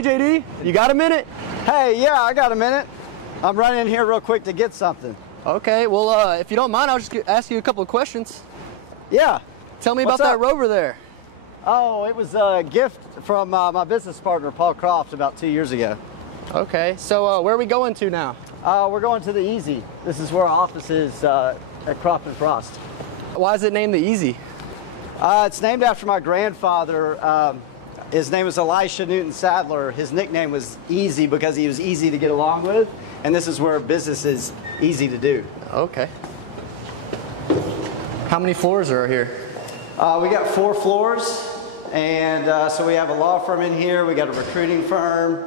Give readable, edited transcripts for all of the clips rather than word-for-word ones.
Hey, JD, you got a minute? Hey, yeah, I got a minute. I'm running in here real quick to get something. Okay, well, if you don't mind, I'll just ask you a couple of questions. Yeah. Tell me about that rover there. Oh, it was a gift from my business partner, Paul Croft, about 2 years ago. Okay, so where are we going to now? We're going to the Easy. This is where our office is at CROFT FROST. Why is it named the Easy? It's named after my grandfather. His name was Elisha Newton Sadler. His nickname was Easy because he was easy to get along with, and this is where business is easy to do. Okay. How many floors are here? We got 4 floors, and so we have a law firm in here, we got a recruiting firm,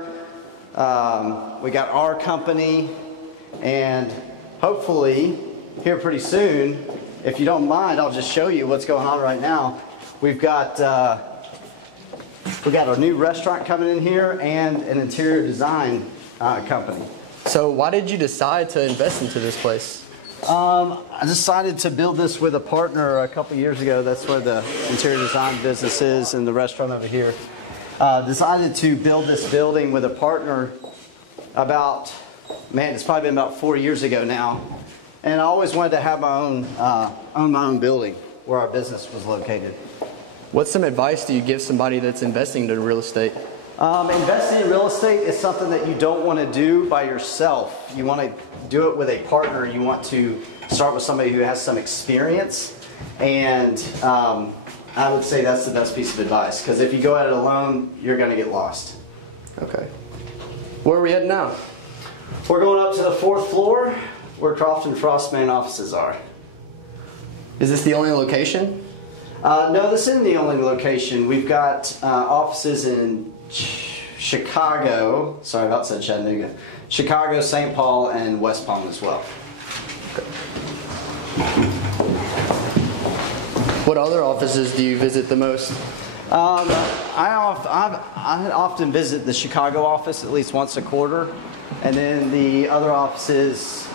we got our company, and hopefully here pretty soon, if you don't mind, I'll just show you what's going on right now. We got a new restaurant coming in here and an interior design company. So why did you decide to invest into this place? I decided to build this with a partner a couple years ago. That's where the interior design business is and the restaurant over here. Decided to build this building with a partner about, man, it's probably been about 4 years ago now. And I always wanted to have my own building where our business was located. What's some advice do you give somebody that's investing into real estate? Investing in real estate is something that you don't want to do by yourself. You want to do it with a partner. You want to start with somebody who has some experience. And I would say that's the best piece of advice, because if you go at it alone, you're going to get lost. Okay. Where are we heading now? We're going up to the 4th floor where CROFT FROST main offices are. Is this the only location? No, this isn't the only location. We've got offices in Chicago, sorry about said Chattanooga, Chicago, St. Paul, and West Palm as well. Okay. What other offices do you visit the most? I often visit the Chicago office at least once a quarter, and then the other offices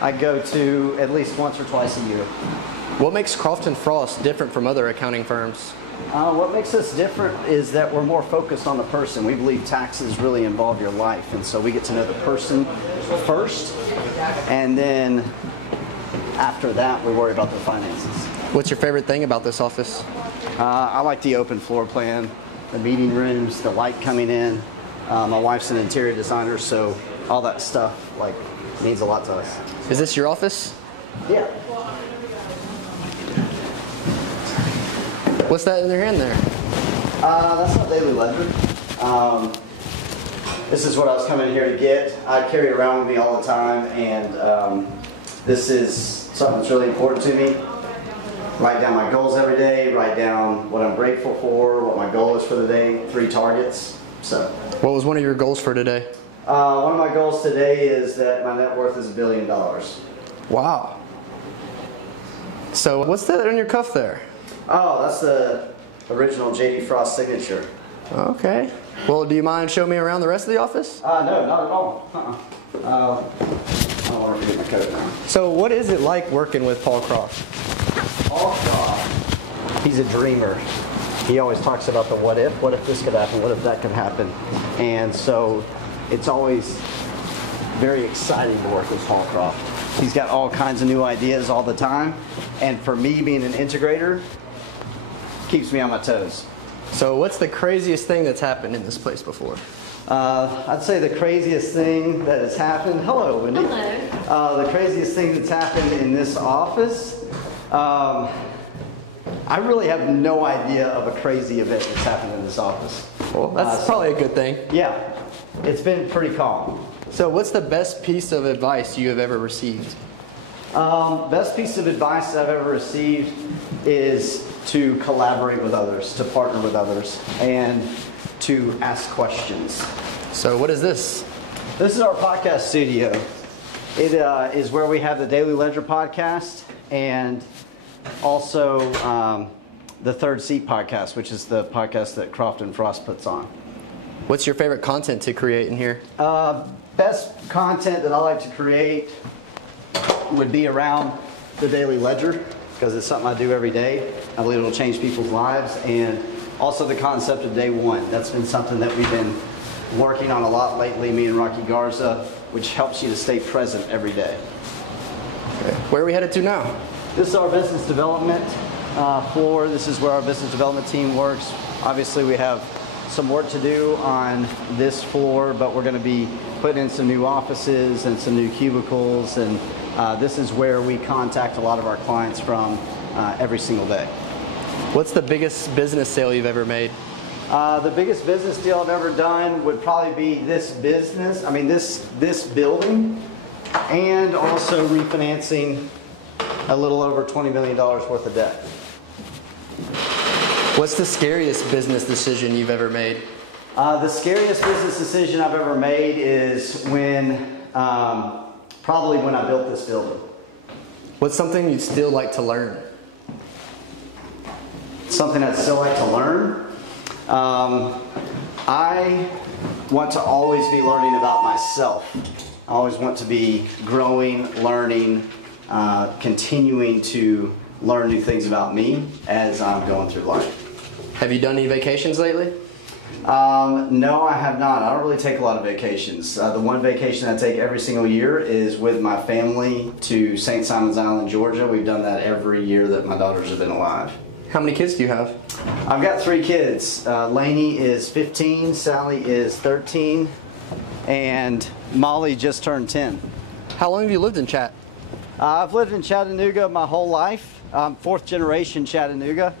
I go to at least once or twice a year. What makes CROFT FROST different from other accounting firms? What makes us different is that we're more focused on the person. We believe taxes really involve your life, and so we get to know the person first, and then after that we worry about the finances. What's your favorite thing about this office? I like the open floor plan, the meeting rooms, the light coming in. My wife's an interior designer, so all that stuff means a lot to us. Is this your office? Yeah. What's that in your hand there? That's my daily ledger. This is what I was coming here to get. I carry it around with me all the time, and this is something that's really important to me. Write down my goals every day, write down what I'm grateful for, what my goal is for the day, 3 targets. So. What was one of your goals for today? One of my goals today is that my net worth is $1 billion. Wow. So what's that on your cuff there? Oh, that's the original j.d.frost signature. Okay. Well, do you mind showing me around the rest of the office? No, not at all. I don't want to forget my coat now. So what is it like working with Paul Croft? Paul Croft, he's a dreamer. He always talks about the what if this could happen, what if that could happen. And so it's always very exciting to work with Paul Croft. He's got all kinds of new ideas all the time. And for me, being an integrator, keeps me on my toes. So what's the craziest thing that's happened in this place before? I'd say the craziest thing that has happened, hello Wendy. Hello. The craziest thing that's happened in this office, I really have no idea of a crazy event that's happened in this office. Well, that's probably a good thing. Yeah, it's been pretty calm. So what's the best piece of advice you have ever received? Best piece of advice I've ever received is to collaborate with others, to partner with others, and to ask questions. So what is this? This is our podcast studio. It is where we have the Daily Ledger podcast and also the Third Seat podcast, which is the podcast that CROFT FROST puts on. What's your favorite content to create in here? Best content that I like to create would be around the Daily Ledger, because it's something I do every day. I believe it'll change people's lives, and also the concept of day one. That's been something that we've been working on a lot lately, me and Rocky Garza, which helps you to stay present every day. Okay. Where are we headed to now? This is our business development floor. This is where our business development team works. Obviously, we have some work to do on this floor, but we're going to be putting in some new offices and some new cubicles, and this is where we contact a lot of our clients from every single day. What's the biggest business sale you've ever made? The biggest business deal I've ever done would probably be this building, and also refinancing a little over $20 million worth of debt. What's the scariest business decision you've ever made? The scariest business decision I've ever made is when, probably when I built this building. What's something you'd still like to learn? Something I'd still like to learn? I want to always be learning about myself. I always want to be growing, learning, continuing to learn new things about me as I'm going through life. Have you done any vacations lately? No, I have not. I don't really take a lot of vacations. The one vacation I take every single year is with my family to St. Simon's Island, Georgia. We've done that every year that my daughters have been alive. How many kids do you have? I've got 3 kids. Lainey is 15, Sally is 13, and Molly just turned 10. How long have you lived in Chat? I've lived in Chattanooga my whole life. I'm 4th generation Chattanooga,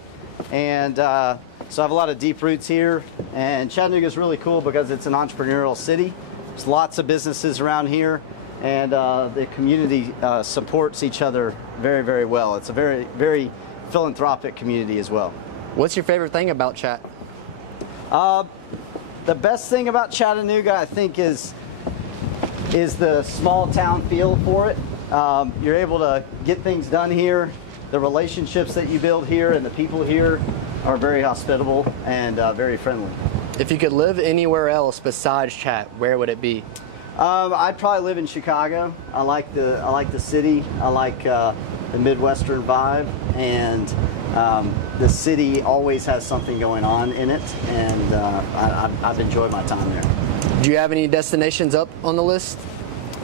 and so I have a lot of deep roots here. And Chattanooga is really cool because it's an entrepreneurial city. There's lots of businesses around here, and the community supports each other very, very well. It's a very, very philanthropic community as well. What's your favorite thing about Chat? The best thing about Chattanooga, I think, is the small town feel for it. You're able to get things done here. The relationships that you build here and the people here are very hospitable and very friendly. If you could live anywhere else besides Chat, where would it be? I'd probably live in Chicago. I like the city. I like the Midwestern vibe, and the city always has something going on in it, and I've enjoyed my time there. Do you have any destinations up on the list?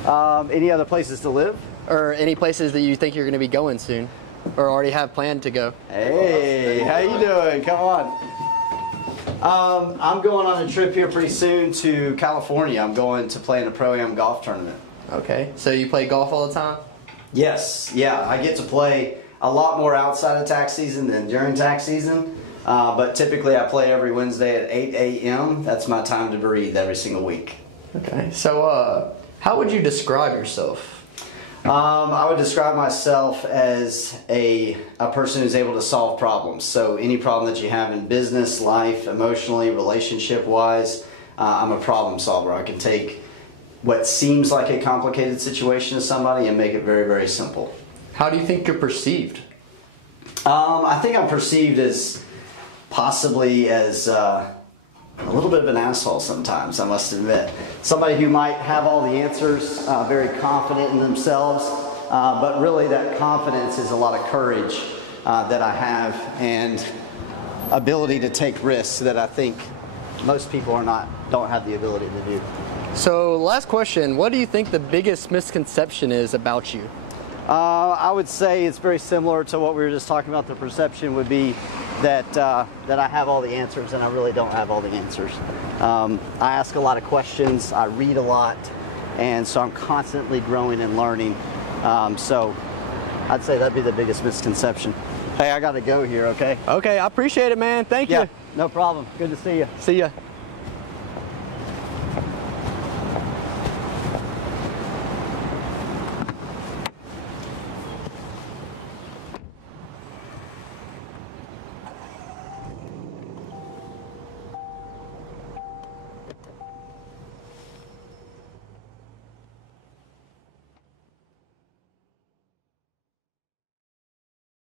Any other places to live? Or any places that you think you're going to be going soon? Or already have planned to go? Hey, how you doing? Come on. I'm going on a trip here pretty soon to California. I'm going to play in a Pro-Am golf tournament. Okay, so you play golf all the time? Yes, yeah. I get to play a lot more outside of tax season than during tax season. But typically I play every Wednesday at 8 a.m. That's my time to breathe every single week. Okay, so how would you describe yourself? I would describe myself as a person who's able to solve problems. So any problem that you have in business, life, emotionally, relationship-wise, I'm a problem solver. I can take what seems like a complicated situation to somebody and make it very, very simple. How do you think you're perceived? I think I'm perceived as possibly as a little bit of an asshole sometimes, I must admit. Somebody who might have all the answers, very confident in themselves, but really that confidence is a lot of courage that I have, and ability to take risks that I think most people don't have the ability to do. So last question, what do you think the biggest misconception is about you? I would say it's very similar to what we were just talking about. The perception would be that I have all the answers, and I really don't have all the answers. I ask a lot of questions, I read a lot, and so I'm constantly growing and learning. So I'd say that'd be the biggest misconception. Hey, I gotta go here, okay? Okay, I appreciate it, man. Thank you. No problem. Good to see you. See ya.